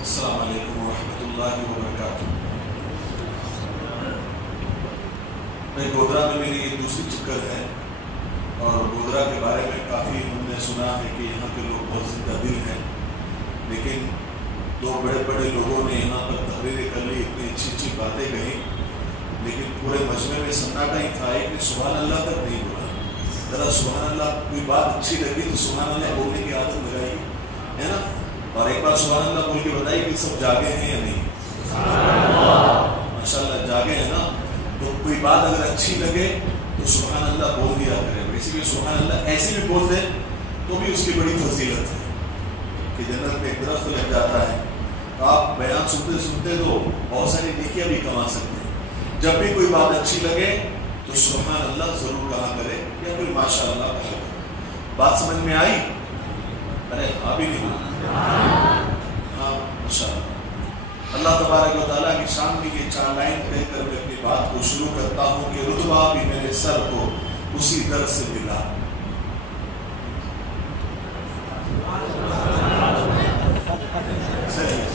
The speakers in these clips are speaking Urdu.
السلام علیکم ورحمۃ اللہ وبرکاتہ۔ گودرا میں میری یہ دوسری چکر ہے اور گودرا کے بارے میں کافی ہم نے سنا ہے کہ یہاں کے لوگ بہت زندہ دل ہیں، لیکن دو بڑے بڑے لوگوں نے یہاں پر تقریریں کر لی، اتنی اچھی اچھی باتیں کہیں، لیکن پورے مجمع میں سناٹا ہی تھا، ایک نے سبحان اللہ تک نہیں بولا۔ ذرا سبحان اللہ کوئی بات اچھی لگی تو سبحان اللہ بولنے کی عادت لگائی ہے نا، اور ایک بار سبحان اللہ بول کے بتائی کہ سب جاگے ہیں یا نہیں؟ ماشاء اللہ جاگے ہیں نا، تو کوئی بات اگر اچھی لگے تو سبحان اللہ بول دیا کرے، ویسے بھی سبحان اللہ ایسے بھی بول دیں تو بھی اس کی بڑی فضیلت ہے کہ جنت میں ایک درخت لگ جاتا ہے، آپ بیان سنتے سنتے تو بہت ساری نیکیاں بھی کما سکتے ہیں۔ جب بھی کوئی بات اچھی لگے تو سبحان اللہ ضرور کہا کرے یا پھر ماشاء اللہ کہا کرے۔ بات سمجھ میں آئی؟ ارے ہاں بھی نہیں بولا، ہاں ماشاء اللہ۔ اللہ تبارک و تعالیٰ کی شان میں یہ 4 لائن کہہ کر میں اپنی بات کو شروع کرتا ہوں کہ رتبہ بھی میرے سر کو اسی در سے ملا۔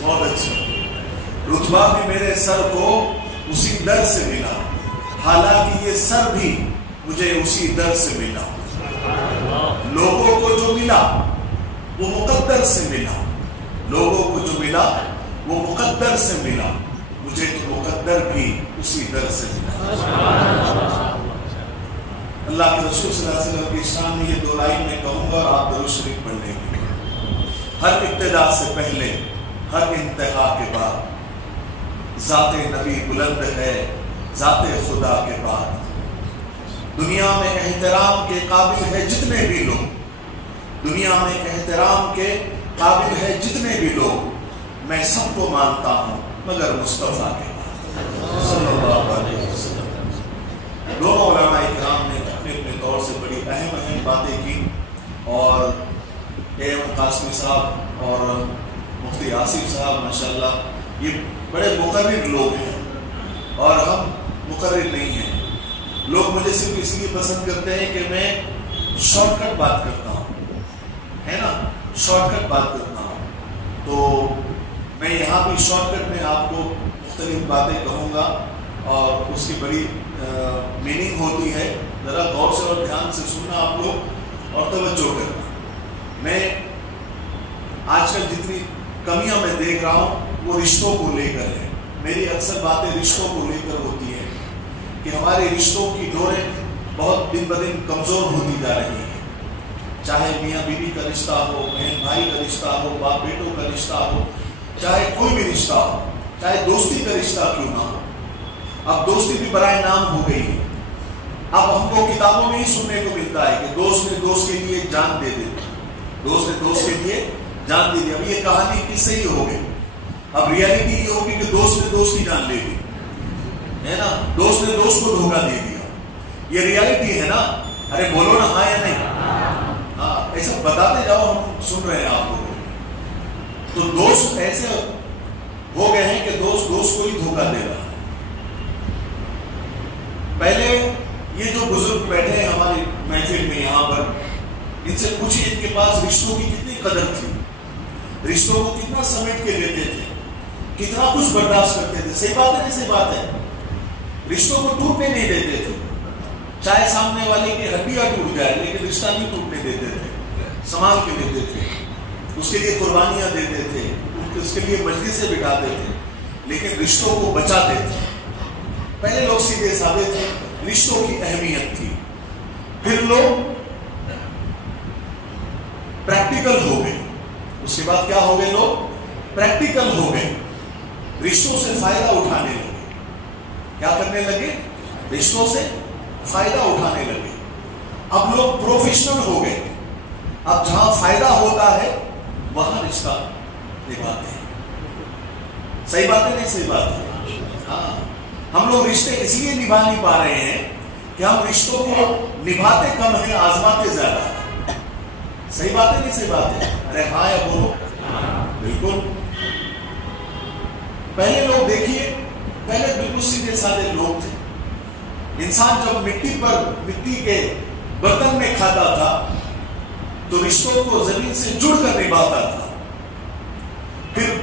بہت اچھا، رتبہ بھی میرے سر کو اسی در سے ملا، حالانکہ یہ سر بھی مجھے اسی در سے ملا۔ لوگوں کو جو ملا وہ مقدر سے ملا، لوگوں کو جو ملا وہ مقدر سے ملا، مجھے تو مقدر بھی اسی در سے ملا۔ اللہ کے رسول صلی اللہ علیہ وسلم کی شان میں یہ 2 لائن میں کہوں گا اور آپ درود شریف پڑھنے کی۔ ہر ابتدا سے پہلے، ہر انتہا کے بعد، ذات نبی بلند ہے ذات خدا کے بعد۔ دنیا میں احترام کے قابل ہے جتنے بھی لوگ، دنیا میں احترام کے قابل ہے جتنے بھی لوگ، میں سب کو مانتا ہوں مگر مصطفیٰ کے بعد صلی اللہ علیہ وسلم۔ دونوں علماء اکرام نے اپنے اپنے طور سے بڑی اہم باتیں کی، اور ایم قاسمی صاحب اور مفتی آصف صاحب ماشاءاللہ یہ بڑے مقرر لوگ ہیں اور ہم مقرر نہیں ہیں۔ لوگ مجھے صرف اس لیے پسند کرتے ہیں کہ میں شارٹ کٹ بات کرتا ہوں، ہے نا، شارٹ کٹ بات کرتا ہوں، تو میں یہاں بھی شارٹ کٹ میں آپ کو مختلف باتیں کہوں گا اور اس کی بڑی میننگ ہوتی ہے، ذرا غور سے اور دھیان سے سننا آپ لوگ اور توجہ کرنا۔ میں آج کل جتنی کمیاں میں دیکھ رہا ہوں وہ رشتوں کو لے کر ہے، میری اکثر باتیں رشتوں کو لے کر ہوتی ہیں کہ ہمارے رشتوں کی ڈوریں بہت دن بدن کمزور ہوتی جا رہی ہیں، چاہے میاں بیوی کا رشتہ ہو، بہن بھائی کا رشتہ ہو، باپ بیٹوں کا رشتہ ہو، چاہے کوئی بھی رشتہ ہو، چاہے دوستی کا رشتہ کیوں نہ ہو۔ اب دوستی بھی برائے نام ہو گئی ہے۔ اب ہم کو کتابوں میں ہی سننے کو ملتا ہے کہ دوست نے دوست کے لیے جان دے دیتا، دوست نے دوست کے لیے جان دے دی۔ اب یہ کہانی کس سے ہی ہو گئی؟ اب ریالٹی یہ ہوگی کہ دوست نے دوست کی جان لے لی، ہے نا، دوست نے دوست کو دھوکہ دے دیا، یہ ریالٹی ہے نا۔ ارے بولو نا ہاں یا نہیں؟ ہاں، ایسا بتاتے جاؤ، ہم سن رہے ہیں آپ لوگوں۔ تو دوست ایسے ہو گئے ہیں کہ دوست دوست کو ہی دھوکہ دے رہا ہے۔ پہلے یہ جو بزرگ بیٹھے ہیں ہماری محفل میں یہاں پر، ان سے پوچھیں ان کے پاس رشتوں کی کتنی قدر تھی، رشتوں کو کتنا سمیٹ کے لیتے تھے، کتنا کچھ برداشت کرتے تھے۔ صحیح بات ہے نہیں؟ صحیح بات ہے، رشتوں کو ٹوٹنے نہیں دیتے تھے، چاہے سامنے والے کی ہڈیاں ٹوٹ جائے لیکن رشتہ نہیں ٹوٹنے دیتے تھے، سنبھال کے دیتے تھے، اس کے لیے قربانیاں دیتے تھے، اس کے لیے مجلسیں بٹھاتے تھے، لیکن رشتوں کو بچاتے تھے۔ پہلے لوگ سیدھے سادے تھے، رشتوں کی اہمیت تھی۔ پھر لوگ پریکٹیکل ہو گئے، اس کے بعد کیا ہو گئے؟ لوگ پریکٹیکل ہو گئے، رشتوں سے فائدہ اٹھانے لگے۔ کیا کرنے لگے؟ رشتوں سے فائدہ اٹھانے لگے۔ اب لوگ پروفیشنل ہو گئے، اب جہاں فائدہ ہوتا ہے وہاں رشتہ نبھاتے ہیں۔ صحیح بات ہے نہیں؟ صحیح بات ہے، ہاں۔ ہم لوگ رشتے اس لیے نبھا نہیں پا رہے ہیں کہ ہم رشتوں کو نبھاتے کم ہیں، آزماتے زیادہ ہیں۔ صحیح بات ہے نہیں؟ صحیح بات ہے، ارے ہاں یا بولو؟ بالکل۔ پہلے لوگ دیکھیے، پہلے بالکل سیدھے سادے لوگ تھے۔ انسان جب مٹی کے برتن میں کھاتا تھا تو رشتوں کو زمین سے جڑ کر نبھاتا تھا، پھر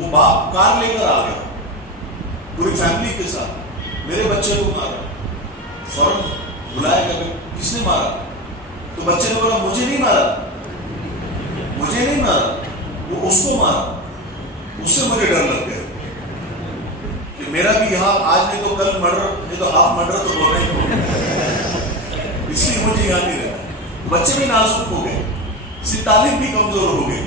وہ باپ کار لے کر آ گیا پوری فیملی کے ساتھ، میرے بچے کو مارا، فوراً بلایا کہ کس نے مارا؟ تو بچے نے بولا مجھے نہیں مارا، مجھے نہیں مارا، وہ اس کو مارا۔ اس سے مجھے ڈر لگ گیا کہ میرا بھی یہاں آج نہیں تو کل مرڈر، نہیں تو ہاف مرڈر تو ہونا ہی ہوگا، اس لیے مجھے یہاں نہیں رہنا۔ بچے بھی نازک ہو گئے، اس کی تعلیم بھی کمزور ہو گئی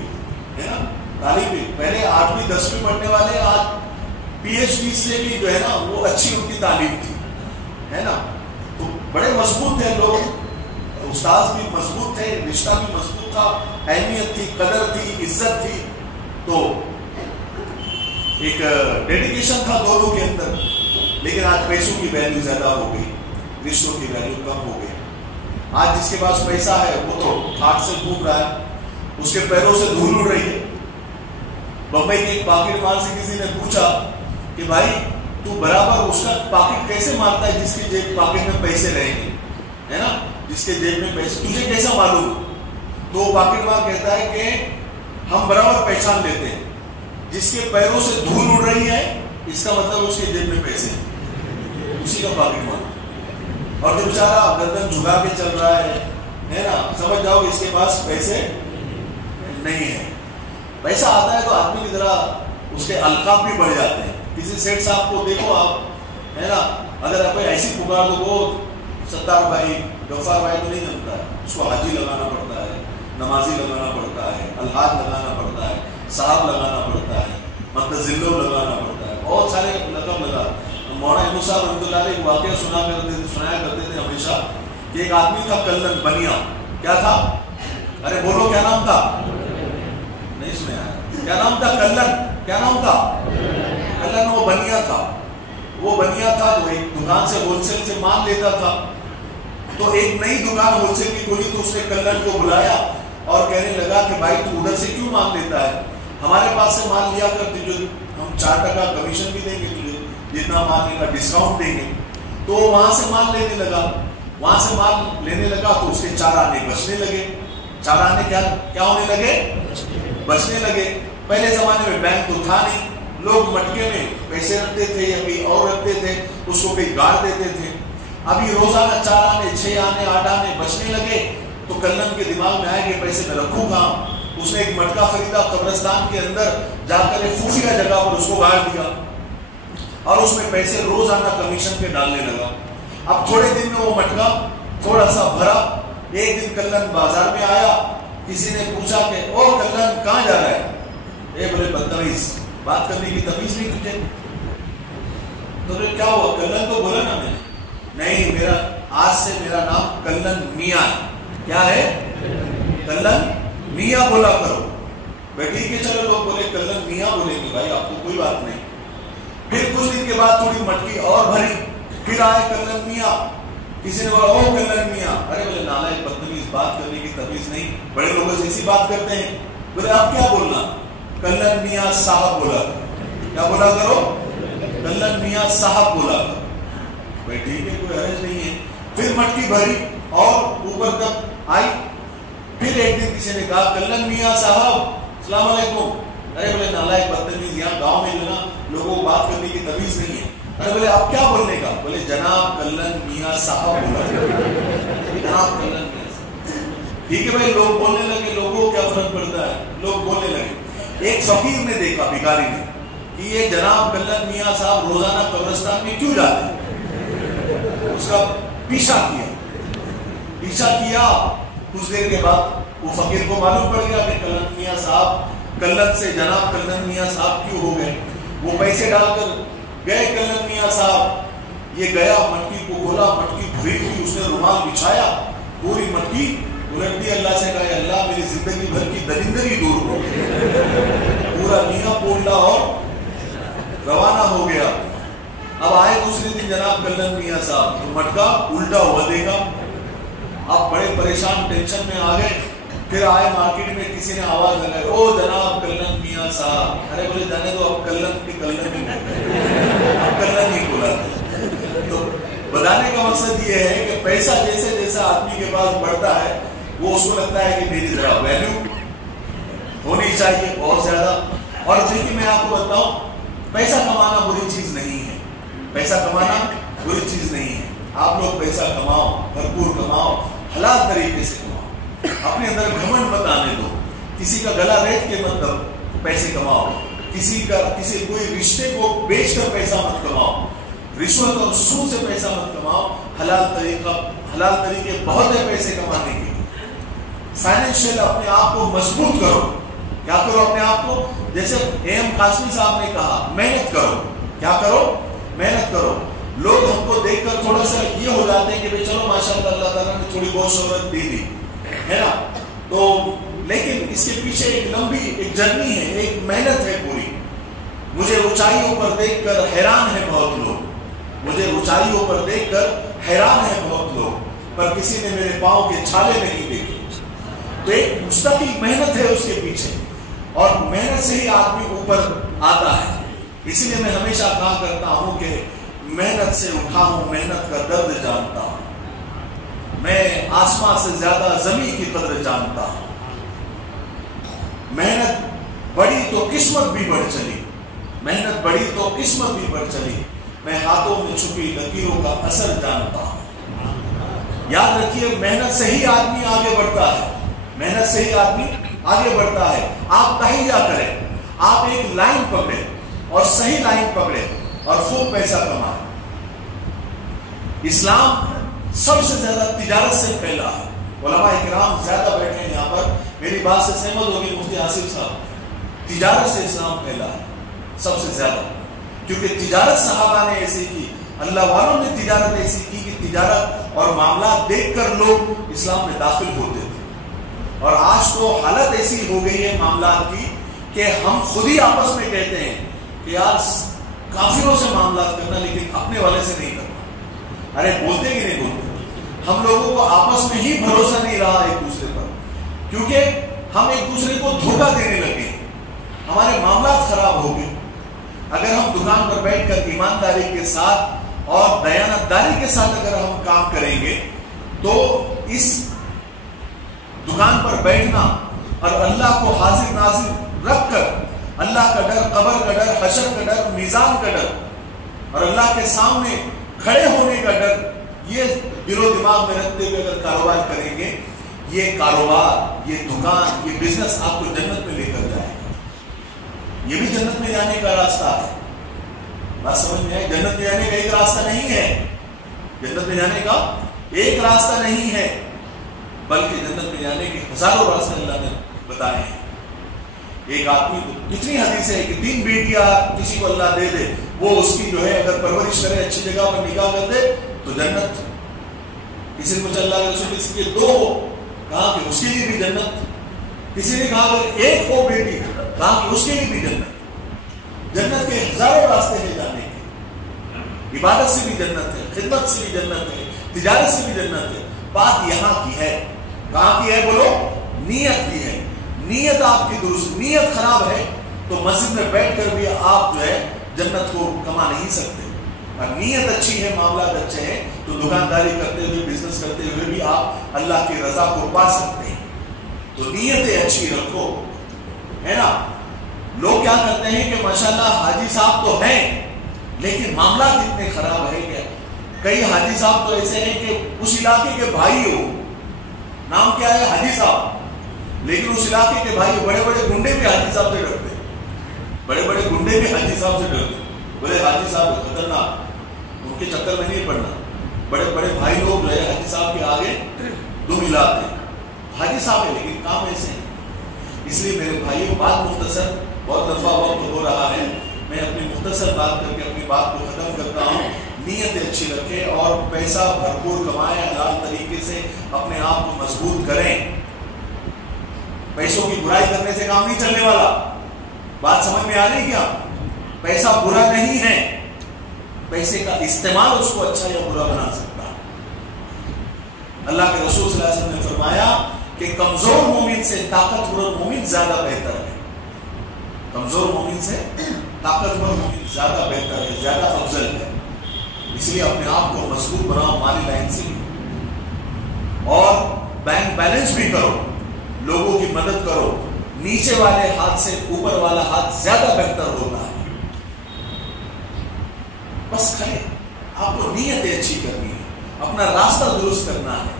ہے نا، تعلیم بھی پہلے 8ویں 10ویں پڑھنے والے آج PhD سے بھی جو ہے نا وہ اچھی ان کی تعلیم تھی ہے نا، تو بڑے مضبوط تھے لوگ، استاد بھی مضبوط تھے، رشتہ بھی مضبوط تھا، اہمیت تھی، قدر تھی، عزت تھی، تو ایک ڈیڈیکیشن تھا دونوں کے اندر۔ لیکن آج پیسوں کی ویلیو زیادہ ہو گئی، رشتوں کی ویلیو کم ہو گئی۔ آج جس کے پاس پیسہ ہے وہ تو ہاتھ سے گھوم رہا ہے، اس کے پیروں سے دھول اڑ رہی ہے۔ بمبئی کے ایک پاکٹ مار سے کسی نے پوچھا کہ بھائی تو برابر اس کا پاکٹ کیسے مارتا ہے جس کے پاکٹ میں پیسے رہیں گے ہے نا، جس کے جیب میں پیسے، تجھے کیسا معلوم؟ تو پاکٹ مار کہتا ہے کہ ہم برابر پہچان لیتے ہیں، جس کے پیروں سے دھول اڑ رہی ہے اس کا مطلب اس کے جیب میں پیسے ہیں، اسی کا پاکٹ مار۔ اور جو بیچارہ گردن جھکا کے چل رہا ہے نا، سمجھ جاؤ اس کے پاس پیسے نہیں ہے۔ پیسہ آتا ہے تو آدمی کی طرح اس کے القاب بھی بڑھ جاتے ہیں۔ کسی سیٹ صاحب کو دیکھو آپ ہے نا، اگر آپ ایسی پکار دو وہ ستار بھائی غفار بھائی تو نہیں جانتا ہے، اس کو حاجی لگانا پڑتا ہے، نمازی لگانا پڑتا ہے، الحاج لگانا پڑتا ہے، صاحب لگانا پڑتا ہے، متزلو لگانا پڑتا ہے، بہت سارے لقب لگا۔ مولانا احمد صاحب رحمۃ اللہ علیہ واقعہ سنایا کرتے تھے ہمیشہ کہ ایک آدمی تھا کلن بنیا، کیا تھا؟ ارے بولو کیا نام تھا؟ نہیں سنا ہے، کیا نام تھا؟ کلن، کیا نام تھا؟ کلن وہ بنیا تھا، وہ بنیا تھا جو ایک دکان سے ہول سیل سے مال لیتا تھا، تو ایک نئی دکان ہول سیل کی کھولی تو اس نے کلن کو بلایا اور کہنے لگا کہ بھائی تو ادھر سے کیوں مال لیتا ہے، ہمارے پاس سے مال لیا کر، تجھے ہم 4% کمیشن بھی دیں گے، تجھے جتنا مال لے گا ڈسکاؤنٹ دیں گے۔ تو وہاں سے مال لینے لگا، وہاں سے مال لینے لگا تو اس کے 4 آنے بچنے لگے۔ 4 آنے کیا ہونے لگے؟ بچنے لگے۔ پہلے زمانے میں بینک تو تھا نہیں، لوگ مٹکے میں پیسے رکھتے تھے یا کہیں اور رکھتے تھے، اس کو کہیں گاڑ دیتے تھے۔ ابھی روزانہ 4 آنے 6 آنے 8 آنے بچنے لگے تو کلن کے دماغ میں آئے کہ پیسے میں رکھوں کہاں۔ اس نے ایک مٹکا خریدا، قبرستان کے اندر جا کر ایک خفیہ جگہ پر اس کو گاڑ دیا اور اس میں پیسے روزانہ کمیشن پہ ڈالنے لگا۔ اب تھوڑے دن میں وہ مٹکا تھوڑا سا بھرا۔ ایک دن کلن بازار میں آیا، کسی نے پوچھا کہ او کلن کہاں جا رہا ہے؟ اے بولے بدتمیز، بات کرنے کی تمیز نہیں تجھے؟ تو کیا ہوا؟ کلن تو بولا نا میں نے، نہیں میرا آج سے میرا نام کلن میاں ہے۔ کیا ہے؟ کلن میاں بولا کرو۔ ٹھیک ہے چلو، لوگ بولے کلن میاں بولیں گے بھائی، آپ کو کوئی بات نہیں۔ پھر کچھ دن کے بعد تھوڑی مٹکی اور بھری، پھر آئے کلن میاں، کسی نے بولا او کلن میاں، ارے بولے نالائق بدتمیز، بات کرنے کی تمیز نہیں، بڑے لوگوں سے ایسی بات کرتے ہیں۔ بولے آپ کیا بولنا؟ کلن میاں صاحب بولا کرو۔ کیا بولا کرو؟ کلن میاں صاحب بولا کرو۔ بھائی ٹھیک ہے، کوئی حرج نہیں ہے۔ پھر مٹکی بھری اور اوپر تک آئی، پھر ایک دن کسی نے کہا کلن میاں صاحب السلام علیکم۔ ارے بولے نالائق بدتمیز، یہاں گاؤں میں جو نا لوگوں کو بات کرنے کی تمیز نہیں ہے۔ ارے بولے آپ کیا بولنے کا؟ بولے جناب کلن میاں صاحب بولا، جناب کلن میاں صاحب۔ ٹھیک ہے بھائی، لوگ بولنے لگے، لوگوں کو کیا فرق پڑتا ہے، لوگ بولنے لگے۔ ایک فقیر نے دیکھا، بھکاری نے، کہ یہ جناب کلن میاں صاحب روزانہ قبرستان میں کیوں جاتے ہیں؟ اس کا پیچھا کیا۔ کچھ دیر کے بعد وہ فقیر کو معلوم پڑ گیا کہ کلن میاں صاحب کلن سے جناب کلن میاں صاحب کیوں ہو گئے۔ وہ پیسے ڈال کر گئے کلن میاں صاحب، یہ گیا مٹکی کو کھولا، مٹکی بھری ہوئی، اس نے رومال بچھایا، پوری مٹکی الٹ دی، اللہ سے کہا اللہ میری زندگی بھر کی درندگی دور ہو، پورا میاں پوٹلا اور روانہ ہو گیا۔ اب آئے دوسرے دن جناب کلن میاں صاحب، تو مٹکا الٹا ہوا دیکھا، اب بڑے پریشان ٹینشن میں آ گئے۔ پھر آئے مارکیٹ میں، کسی نے آواز لگائی او جناب کلن میاں صاحب۔ ارے بولے جانے دو، اب کلن کی کلن ہی اب کلن ہی بولا۔ تو بتانے کا مقصد یہ ہے کہ پیسہ جیسے جیسے آدمی کے پاس بڑھتا ہے وہ اس کو لگتا ہے کہ میری ذرا ویلیو ہونی چاہیے بہت زیادہ، اور دیکھیے میں آپ کو بتاؤں، پیسہ کمانا بری چیز نہیں ہے، پیسہ کمانا بری چیز نہیں ہے. آپ لوگ پیسہ کماؤ، بھرپور کماؤ، حلال طریقے سے کماؤ، اپنے اندر گھمنڈ مت آنے دو، کسی کا گلا ریت کے مت دو پیسے کماؤ، کسی کوئی رشتے کو بیچ کر پیسہ مت کماؤ، رشوت اور سود سے پیسہ مت کماؤ. حلال طریقے بہت ہے پیسے کمانے کے. فائنینشیل اپنے آپ کو مضبوط کرو. کیا کرو اپنے آپ کو؟ جیسے ایم قاسمی صاحب نے کہا، محنت کرو. کیا کرو؟ محنت کرو. لوگ ہم کو دیکھ کر تھوڑا سا یہ ہو جاتے ہیں کہ چلو ماشاءاللہ اللہ تعالیٰ نے تھوڑی بہت شہرت دے دی ہے نا، تو لیکن اس کے پیچھے ایک لمبی ایک جرنی ہے، ایک محنت ہے پوری. مجھے اونچائیوں پر دیکھ کر حیران ہے بہت لوگ، مجھے اونچائیوں پر دیکھ کر حیران ہے بہت لوگ، پر کسی نے میرے پاؤں کے چھالے نہیں دیکھے. تو ایک مستقل محنت ہے اس کے پیچھے، اور محنت سے ہی آدمی اوپر آتا ہے. اسی لیے میں ہمیشہ کہا کرتا ہوں کہ محنت سے اٹھا ہوں، محنت کا درد جانتا ہوں. میں آسمان سے زیادہ زمین کی قدر جانتا ہوں. محنت بڑی تو قسمت بھی بڑھ چلی، محنت بڑی تو قسمت بھی بڑھ چلی. میں ہاتھوں میں چھپی لکیروں کا اثر جانتا ہوں. یاد رکھیے، محنت سے ہی آدمی آگے بڑھتا ہے، محنت سے ہی آدمی آگے بڑھتا ہے. آپ کہیں جا کریں، آپ ایک لائن پکڑے اور صحیح لائن پکڑے اور خوب پیسہ کمائیں. اسلام سب سے زیادہ تجارت سے پھیلا ہے. علماء کرام زیادہ بیٹھے ہیں یہاں پر، میری بات سے سہمت ہوگی مفتی آصف صاحب. تجارت سے اسلام پھیلا ہے سب سے زیادہ، کیونکہ تجارت صحابہ نے ایسی کی، اللہ والوں نے تجارت ایسی کی کہ تجارت اور معاملات دیکھ کر لوگ اسلام میں داخل ہوتے تھے. اور آج تو حالت ایسی ہو گئی ہے معاملات کی کہ ہم خود ہی آپس میں کہتے ہیں کہ یار کافروں سے معاملات کرنا لیکن اپنے والے سے نہیں کرنا. ارے بولتے کہ نہیں بولتے؟ ہم لوگوں کو آپس میں ہی بھروسہ نہیں رہا ایک دوسرے پر، کیونکہ ہم ایک دوسرے کو دھوکہ دینے لگے، ہمارے معاملات خراب ہو گئے. اگر ہم دکان پر بیٹھ کر ایمانداری کے ساتھ اور دیانتداری کے ساتھ اگر ہم کام کریں گے تو اس دکان پر بیٹھنا اور اللہ کو حاضر ناظر رکھ کر، اللہ کا ڈر، قبر کا ڈر، حشر کا ڈر، میزان کا ڈر اور اللہ کے سامنے کھڑے ہونے کا ڈر، یہ دل و دماغ میں رکھتے ہوئے اگر کاروبار کریں گے، یہ کاروبار، یہ دکان، یہ بزنس آپ کو جنت میں لے کر جائے گا. یہ بھی جنت میں جانے کا راستہ ہے. بات سمجھ میں آئی؟ جنت میں جانے کا ایک راستہ نہیں ہے، جنت میں جانے کا ایک راستہ نہیں ہے، بلکہ جنت میں جانے کے ہزاروں راستے اللہ نے بتائے ہیں. ایک آدمی کو کتنی حدیث ہے کہ 3 بیٹیاں کسی کو اللہ دے دے، وہ اس کی جو ہے اگر پرورش کرے، اچھی جگہ پر نکاح کر دے تو جنت. کسی نے پوچھا اللہ کے رسول کسی کے 2 ہو، کہا کہ اس کے لیے بھی جنت. کسی نے کہا اگر 1 ہو بیٹی، کہا کہ اس کے لیے بھی جنت. جنت کے ہزاروں راستے ہیں جانے کے. عبادت سے بھی جنت ہے، خدمت سے بھی جنت ہے، تجارت سے بھی جنت ہے. بات یہاں کی ہے، کہاں کی ہے بولو؟ نیت کی ہے. نیت آپ کی درست، نیت خراب ہے تو مسجد میں بیٹھ کر بھی آپ جو ہے جنت کو کما نہیں سکتے. اور نیت اچھی ہے، معاملات اچھے ہیں تو دکانداری کرتے ہوئے، بزنس کرتے ہوئے بھی آپ اللہ کی رضا کو پا سکتے ہیں. تو نیتیں اچھی رکھو، ہے نا. لوگ کیا کرتے ہیں کہ ماشاءاللہ حاجی صاحب تو ہیں لیکن معاملات اتنے خراب ہے کہ کئی حاجی صاحب تو ایسے ہیں کہ اس علاقے کے بھائی ہو، نام کیا ہے حاجی صاحب، لیکن اس علاقے کے بھائی بڑے بڑے گنڈے بھی حاجی صاحب سے ڈرتے، بڑے بڑے گنڈے بھی حاجی صاحب سے ڈرتے. بولے حاجی صاحب خطرناک، ان کے چکر میں نہیں پڑنا. بڑے بڑے بھائی لوگ جو ہے حاجی صاحب کے آگے دم ہلاتے ہیں. حاجی صاحب ہے لیکن کام ایسے ہیں. اس لیے میرے بھائیوں، بات مختصر، بہت لمبا وقت ہو رہا ہے، میں اپنی مختصر بات کر کے اپنی بات کو ختم کرتا ہوں. نیت اچھی رکھیں اور پیسہ بھرپور کمائیں، حلال طریقے سے اپنے آپ کو مضبوط کریں. پیسوں کی برائی کرنے سے کام نہیں چلنے والا. بات سمجھ میں آ رہی کیا؟ پیسہ برا نہیں ہے، پیسے کا استعمال اس کو اچھا یا برا بنا سکتا ہے. اللہ کے رسول صلی اللہ علیہ وسلم نے فرمایا کہ کمزور مومن سے طاقتور مومن زیادہ بہتر ہے. کمزور مومن سے طاقتور مومن زیادہ بہتر ہے، زیادہ افضل ہے. اس لیے اپنے آپ کو مضبوط بناؤ مالی لائن سے بھی، اور بینک بیلنس بھی کرو، لوگوں کی مدد کرو، نیچے والے ہاتھ سے اوپر والا ہاتھ زیادہ بہتر ہوتا ہے. بس کھڑے آپ کو نیت اچھی کرنی ہے, اپنا راستہ درست کرنا ہے,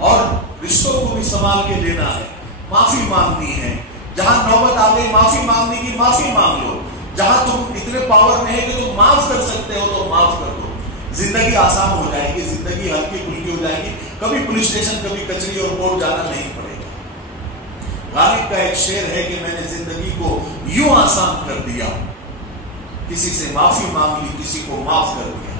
اور رشتوں کو بھی سنبھال کے لینا ہے. معافی مانگنی ہے, جہاں نوبت آ گئی معافی مانگنے کی معافی مانگ لو. جہاں تم اتنے پاور میں ہے کہ تم معاف کر سکتے ہو تو معاف کر دو. زندگی آسان ہو جائے گی, زندگی ہلکی پھلکی ہو جائے گی. کبھی پولیس اسٹیشن, کبھی کچہری اور کورٹ جانا نہیں پڑے گا. غالب کا ایک شعر ہے کہ میں نے زندگی کو یوں آسان کر دیا, کسی سے معافی مانگ لی, کسی کو معاف کر دیا.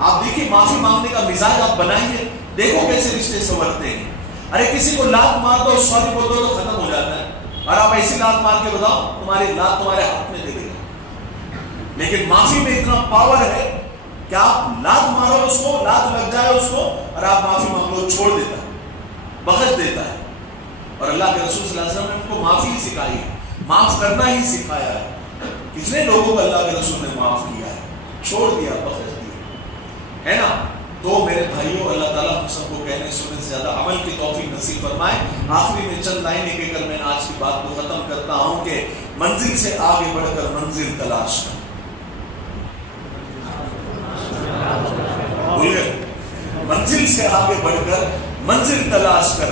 آپ دیکھیے معافی مانگنے کا مزاج آپ بنائیے, دیکھو کیسے رشتے سنورتے ہیں. ارے کسی کو لات مار دو, سوری بول دو تو ختم ہو جاتا ہے, اور آپ ایسی لات مار کے بتاؤ تمہاری لات تمہارے ہاتھ میں دے دے گا. لیکن معافی میں اتنا پاور ہے کہ آپ لات مارو اس کو, لات لگ جائے اس کو, اور آپ معافی مانگ لو, چھوڑ دیتا ہے, بخش دیتا ہے. اور اللہ کے رسول صلی اللہ علیہ وسلم نے ان کو معافی سکھائی ہے, معاف کرنا ہی سکھایا ہے. کتنے لوگوں کو اللہ کے رسول نے معاف کیا ہے, چھوڑ دیا, بخش دیا, ہے نا. تو میرے بھائیوں, اللہ تعالیٰ ہم سب کو کہنے سننے سے زیادہ عمل کی توفیق نصیب فرمائے. آخری میں چند لائنیں کہہ کر میں آج کی بات کو ختم کرتا ہوں کہ منزل سے آگے بڑھ کر منزل تلاش کر. منزل سے آگے بڑھ کر منزل تلاش کر,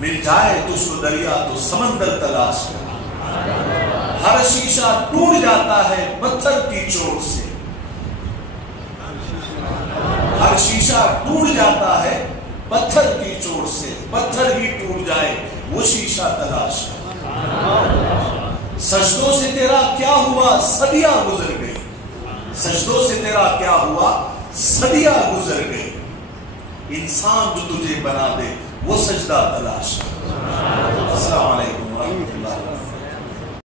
مل جائے تو سو دریا تو سمندر تلاش کر. ہر شیشہ ٹوٹ جاتا ہے پتھر کی چوٹ سے, ہر شیشہ ٹوٹ جاتا ہے پتھر کی چوٹ سے. پتھر ہی ٹوٹ جائے وہ شیشہ تلاش کر. سجدوں سے تیرا کیا ہوا صدیاں گزر گئی, سجدوں سے تیرا کیا ہوا صدیاں گزر گئی. انسان جو تجھے بنا دے وہ سجدہ تلاش کر. السلام علیکم.